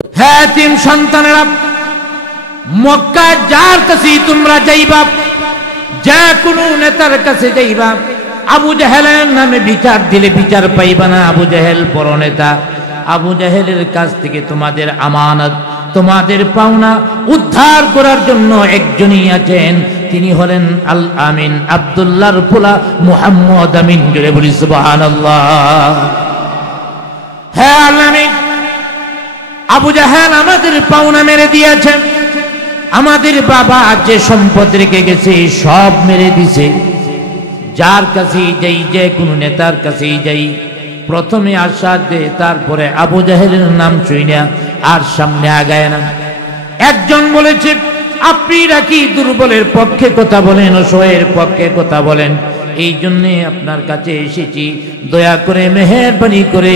হ্যাঁ তিন সন্তানেরা, মক্কা যার কাছে তোমরা যাইবা, যে কোনো নেতার কাছে যাইবা, আবু জাহেলের নামে বিচার দিলে বিচার পাইবা না। আবু জাহেল বড় নেতা। আবু জাহেলের কাছ থেকে তোমাদের আমানত, তোমাদের পাওনা উদ্ধার করার জন্য একজনই আছেন, তিনি হলেন আল আমিন, আব্দুল্লাহর পোলা মুহাম্মদ আমিন। জোরে বলি সুবহানাল্লাহ। হ্যাঁ আল আমিন, আবু জাহেল আমাদের পাওনা মেরে দিয়েছে। আমাদের বাবা যে সম্পদ রেখে গেছে সব মেরে দিছে। যার কাছেই যাই, যে কোনো নেতার কাছেই যাই, প্রথমে আশ্বাস দে, তারপরে আবু জাহেলের নাম শুইনা আর সামনে আগায় না। একজন বলেছে, আপনি নাকি দুর্বলের পক্ষে কথা বলেন, অসহায়ের পক্ষে কথা বলেন, এই জন্যে আপনার কাছে এসেছি, দয়া করে মেহেরবানি করে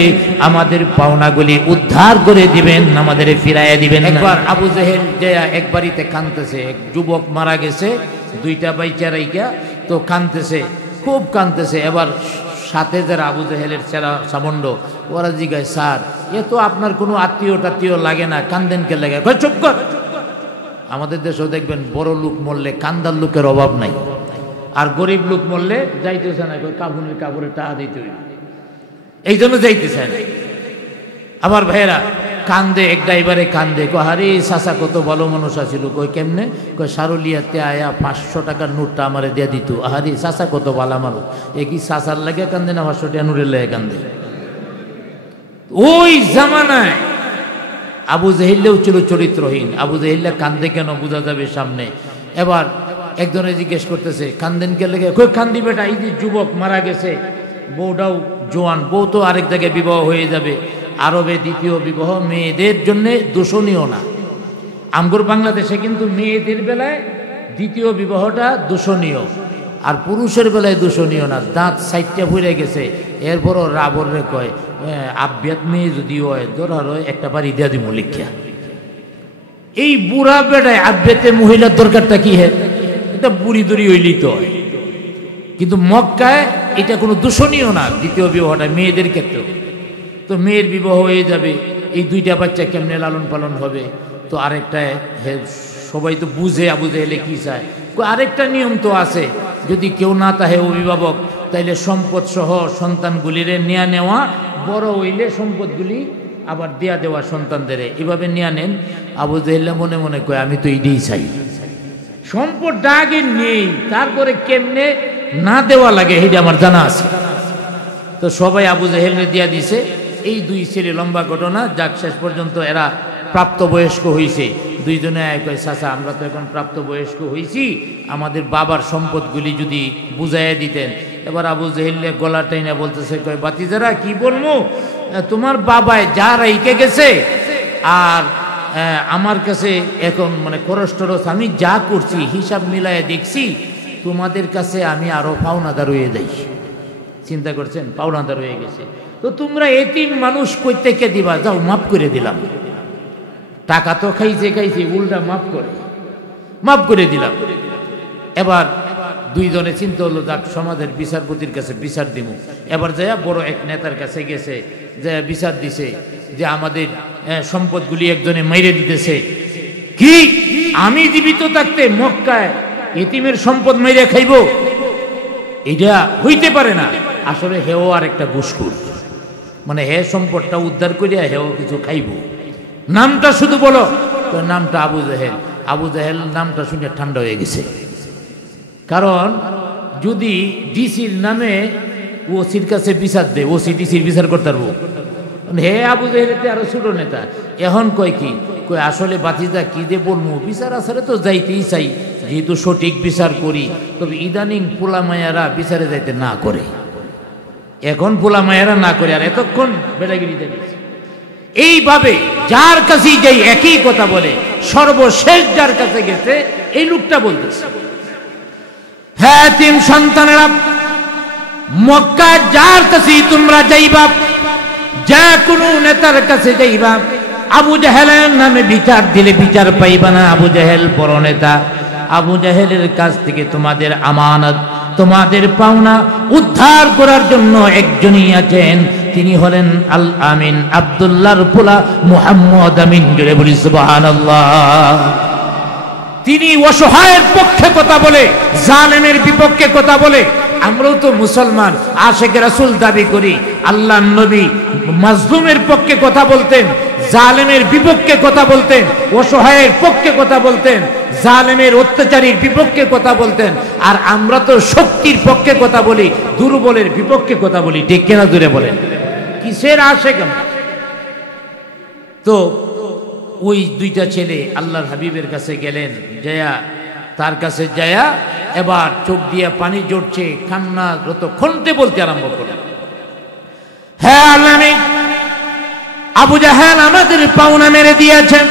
আমাদের পাওনাগুলি উদ্ধার করে দিবেন, আমাদের ফিরাইয়া দিবেন। একবার আবু জাহেল যে এক বাড়িতে কাঁদতেছে, এক যুবক মারা গেছে, দুইটা বাইচা রাইকা, তো কাঁদতেছে, খুব কাঁদতেছে। এবার সাথে যারা আবু জাহেলের ছেড়া সামন্ড, ওরা জিগায়, স্যার এ তো আপনার কোনো আত্মীয় টাত্মীয় লাগে না, কান্দেন কে লাগে? চুপ কর। আমাদের দেশেও দেখবেন বড় লোক মরলে কান্দার লোকের অভাব নাই, আর গরিব লোক মরলে যাইতেছে না, কাবুনের কাপড়ে টাকা দিতে হইবে, এই জন্য যাইতেছে না। আমার ভাইয়েরা কান্দে, এক ড্রাইভারে কান্দে, কয় আরে চাচা কত ভালো মানুষ আছিল। কই কেমনে? কয় সারুলিয়াতে আয়া 500 টাকার নোটটা আমারে দিয়ে দিত। আরে চাচা কত ভালো মানুষ। এ কি চাচার লাগে কান্দে না 500 টাকা নোটের লাগে কান্দে? ওই জামানায় আবু জাহিল্লাও ছিল চরিত্রহীন। আবু জাহিল্লা কান্দে কেন বোঝা যাবে সামনে। এবার একজনে জিজ্ঞেস করতেছে, কান্দেন কে লেগে? কই কান্দি বেটা, এই যে যুবক মারা গেছে, বউটাও জোয়ান, বউ তো আরেক জায়গায় বিবাহ হয়ে যাবে। আরবে দ্বিতীয় বিবাহ মেয়েদের জন্য দূষণীয় না। আমগর বাংলাদেশে কিন্তু মেয়েদের বেলায় দ্বিতীয় বিবাহটা দূষণীয়, আর পুরুষের বেলায় দূষণীয় না। দাঁত সাইডটা ভরে গেছে, এরপরও রাবরে কয় আব্যাত মেয়ে যদি হয় ধরার হয় একটা বাড়ি দিয়া দিব লিখিয়া। এই বুড়া বেটায় আব্যাতে মহিলার দরকারটা কি? হয় এটা বুড়ি দড়ি হইলেই তো হয়। কিন্তু মক্কায় এটা কোনো দূষণীয় না, দ্বিতীয় বিবাহটা মেয়েদের ক্ষেত্রেও। তো মেয়ের বিবাহ হয়ে যাবে, এই দুইটা বাচ্চা কেমনে লালন পালন হবে? তো আরেকটা সবাই তো বুঝে আবু জাহেলে কি চায়। আরেকটা নিয়ম তো আছে, যদি কেউ না তাহে অভিভাবক, তাইলে সম্পদ সহ সন্তানগুলিরে নিয়ে নেওয়া, বড় হইলে সম্পদগুলি আবার দিয়া দেওয়া সন্তানদের, এভাবে নিয়ে নেন। আবু জাহেল্লা মনে মনে কয় আমি তো এইটাই চাই, সম্পদটা আগে নেই, তারপরে কেমনে না দেওয়া লাগে এটা আমার জানা আছে। তো সবাই আবু জাহেলরে দিয়া দিছে। এই দুই ছেলে, লম্বা ঘটনা, যাক শেষ পর্যন্ত এরা প্রাপ্তবয়স্ক হয়েছে। দুইজনে কয়, চাচা আমরা তো এখন প্রাপ্তবয়স্ক হয়েছি, আমাদের বাবার সম্পদগুলি যদি বুঝাইয়া দিতেন। এবার আবু জাহেল গলা টাইনা বলতেছে, কয় বাতিজারা কি বলবো, তোমার বাবায় যা রাইকে গেছে আর আমার কাছে এখন মানে খরচ টরচ আমি যা করছি হিসাব মিলাইয়া দেখছি, তোমাদের কাছে আমি আরো পাওনাদার হয়ে যাই। চিন্তা করছেন, পাওনাদার হয়ে গেছে। তো তোমরা এতিম মানুষ কই থেকে দিবা, যাও মাফ করে দিলাম। টাকা তো খাইছে উল্টা মাফ করে দিলাম। এবার দুইজনে চিন্তা হলো, যাক সমাজের বিচারপতির কাছে বিচার দিব। এবার যাইয়া বড় এক নেতার কাছে গেছে, যে বিচার দিছে যে আমাদের সম্পদগুলি একজনে মাইরে দিতেছে। কি আমি জীবিত থাকতে মক্কায় এতিমের সম্পদ মাইরে খাইব? এটা হইতে পারে না। আসলে হেও আর একটা ঘুষখোর, মানে হে সম্পদটা উদ্ধার করিয়া হেও কিছু খাইব। নামটা শুধু বলো, নামটা আবু জাহেল। আবু জাহেল নামটা শুনে ঠান্ডা হয়ে গেছে। কারণ যদি ডিসির নামে ওসির কাছে বিচার দে, ওসি ডিসির বিচার করতে পারবো। হে আবু জাহেলতে আরো ছোট নেতা। এখন কয় কি, কয় আসলে বাতিজা কি যে বলবো, বিচার আসলে তো যাইতেই চাই, যেহেতু সঠিক বিচার করি। তবে ইদানিং পোলা মায়েরা বিচারে যাইতে না করে, এখন পোলা মায়েরা না করে, আর এতক্ষণ বেড়াগিরি দেখেছে। এইভাবে যার কাছেই যাই একই কথা বলে। সর্বশেষ যার কাছে গেছে এই লোকটা বলতেছে, হ্যাঁ তিন সন্তানেরা, মক্কা যার কাছেই তোমরা যাইবা, যে কোনো নেতার কাছে যাইবা, আবু জাহেলের নামে বিচার দিলে বিচার পাইবা না। আবু জাহেল বড় নেতা। আবু জাহেলের কাছ থেকে তোমাদের আমানত, তোমাদের পাওনা উদ্ধার করার জন্য একজনই আছেন, তিনি হলেন আল আমিন, আব্দুল্লাহর পোলা মুহাম্মদ আমিন। জোরে বলি সুবহানাল্লাহ। তিনি অসহায়ের পক্ষে কথা বলে, জালেমের বিপক্ষে কথা বলে। আমরাও তো মুসলমান, আশিক রাসূল দাবি করি। আল্লাহর নবী মাজলুমের পক্ষে কথা বলতেন, জালেমের বিপক্ষে কথা বলতেন, অসহায়ের পক্ষে কথা বলতেন, জালেমের অত্যাচারীর বিপক্ষে কথা বলতেন। আর আমরা তো শক্তির পক্ষে কথা বলি, দুর্বলের বিপক্ষে কথা বলি। ঠিক কিনা জোরে বলেন? কিসের আশিক? তো ওই দুইটা ছেলে আল্লাহর হাবিবের কাছে গেলেন, যায়া তার কাছে যায়া এবার চোখ দিয়ে পানি জড়ছে, কান্নারত কণ্ঠে বলতে আরম্ভ করলেন, হ্যাঁ আল্লাহ, আবু জাহেল আমাদের পাওনা মেরে দিয়েছেন,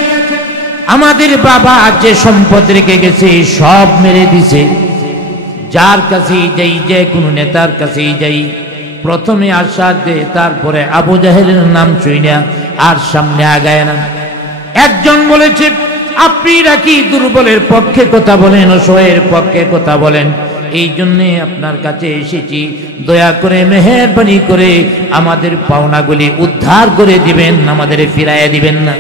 আমাদের বাবা যে সম্পদ রেখে গেছে সব মেরে দিছে। যার কাছেই যাই, যে কোনো নেতার কাছেই যাই, প্রথমে আশ্বাস দে, তারপরে আবু জাহেলের নাম শুইনা আর সামনে আগায় না। একজন বলেছে, আপনি নাকি দুর্বলের পক্ষে কথা বলেন, অসহায়ের পক্ষে কথা বলেন, এই জন্যে আপনার কাছে এসেছি, দয়া করে মেহেরবানি করে আমাদের পাওনাগুলি উদ্ধার করে দিবেন, আমাদের ফিরাইয়া দিবেন না।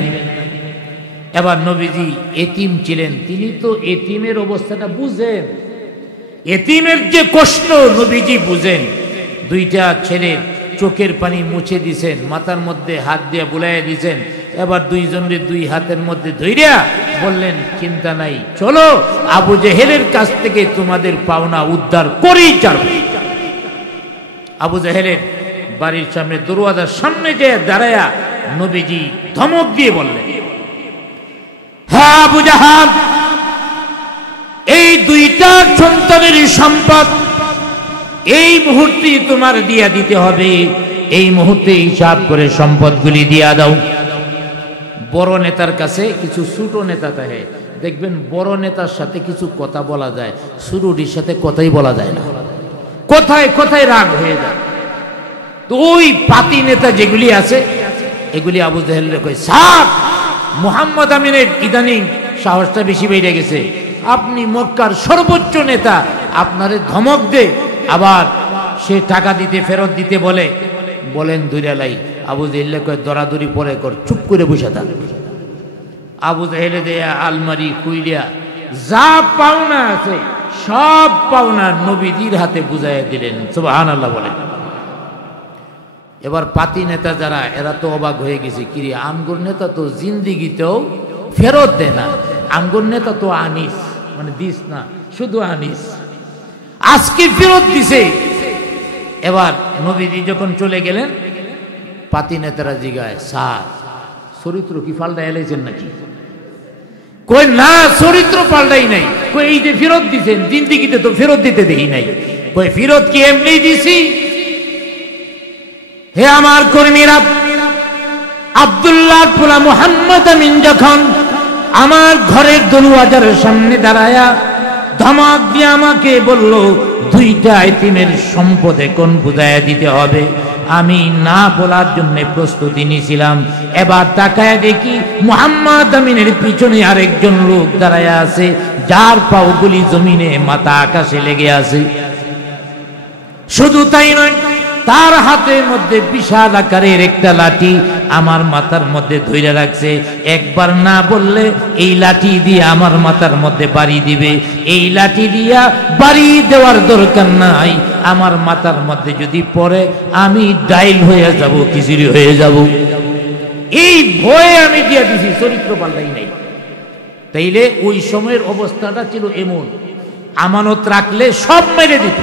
এবার নবীজি এতিম ছিলেন, তিনি তো এতিমের অবস্থাটা বুঝেন, এতিমের যে কষ্ট নবীজি বুঝেন। দুইটা ছেলের চোখের পানি মুছে দিছেন, মাথার মধ্যে হাত দিয়ে বুলাইয়া দিছেন। এবার দুইজনের দুই হাতের মধ্যে ধইরা বললেন, চিন্তা নাই, চলো আবু জেহেলের কাছ থেকে তোমাদের পাওনা উদ্ধার করেই ছাড়ব। আবু জেহেলের বাড়ির সামনে দরওয়াজার সামনে যে দাঁড়ায়া নবীজি ধমক দিয়ে বললেন, হ্যাঁ আবু জাহাল, এই দুইটা সন্তানের সম্পদ এই মুহূর্তে তোমার দিয়া দিতে হবে, এই মুহূর্তে হিসাব করে সম্পদগুলি দিয়া দাও। বড় নেতার কাছে কিছু ছোট নেতা থাকে, দেখবেন বড় নেতার সাথে কিছু কথা বলা যায়, ছোটটির সাথে কথাই বলা যায় না, কথায় কথায় রাগ হয়ে যায়। তো ওই পাতি নেতা যেগুলি আছে এগুলি আবু জাহেল কয়, স্যার মুহাম্মদ আমিনের ইদানিং সাহসটা বেশি বেড়ে গেছে, আপনি মক্কার সর্বোচ্চ নেতা, আপনারে ধমক দে, আবার সে টাকা দিতে ফেরত দিতে বলেন দুইরালাই। আবু জাহেল কয়, দরাদরি পরে কর, চুপ করে বসে থাক। আবু জাহেল দেয়া আলমারি খুইলিয়া যা পাওনা আছে সব পাওনা নবীজির হাতে বুঝাইয়া দিলেন। সুবহানাল্লাহ বলেন। এবার পাতি নেতা যারা, এরা তো অবাক হয়ে গেছে, কিরে আমগুর নেতা তো জিন্দিগিতেও ফেরত দেয় না, আমগুর নেতা তো আনিস, মানে দিস না, শুধু আনিস, আজকে ফেরত দিছে। এবার নবীজি যখন চলে গেলেন, পাতি নেতারা জিগায়, স্যার চরিত্র কি পাল্টা এলেছেন নাকি? কই না, চরিত্র পাল্টাই নাই। কই এই যে ফেরত দিছেন, জিন্দিগিতে তো ফেরত দিতে দেখি নাই। কই ফেরত কি এমনি দিছি? হে আমার কর্মীরা, আব্দুল্লাহর পোলা মুহাম্মদ আমিন যখন আমার ঘরের দরওয়াজার সামনে দাঁড়ায়া ধমক দিয়ে আমাকে বলল, দুইটা এতিমের সম্পদ এখন বুঝাইয়া দিতে হবে, আমি না বলার জন্য প্রস্তুতি নিয়েছিলাম। এবার তাকায় দেখি মুহাম্মদ আমিনের পিছনে আরেকজন লোক দাঁড়ায়া আছে, যার পাগুলি জমিনে, মাথা আকাশে লেগে আছে। শুধু তাই নয়, তার হাতের মধ্যে বিশাল আকারের একটা লাঠি আমার মাথার মধ্যে ধরে রাখছে। একবার না বললে এই লাঠি দিয়ে আমার মাথার মধ্যে বাড়ি দিবে। এই লাঠি দিয়া বাড়ি দেওয়ার দরকার নাই, আমার মাথার মধ্যে যদি পড়ে আমি ডাইল হয়ে যাব, খিচুড়ি হয়ে যাব। এই ভয়ে আমি দিয়ে দিছি, চরিত্র পাল্টাই নাই। তাইলে ওই সময়ের অবস্থাটা ছিল এমন, আমানত রাখলে সব মেরে দিত।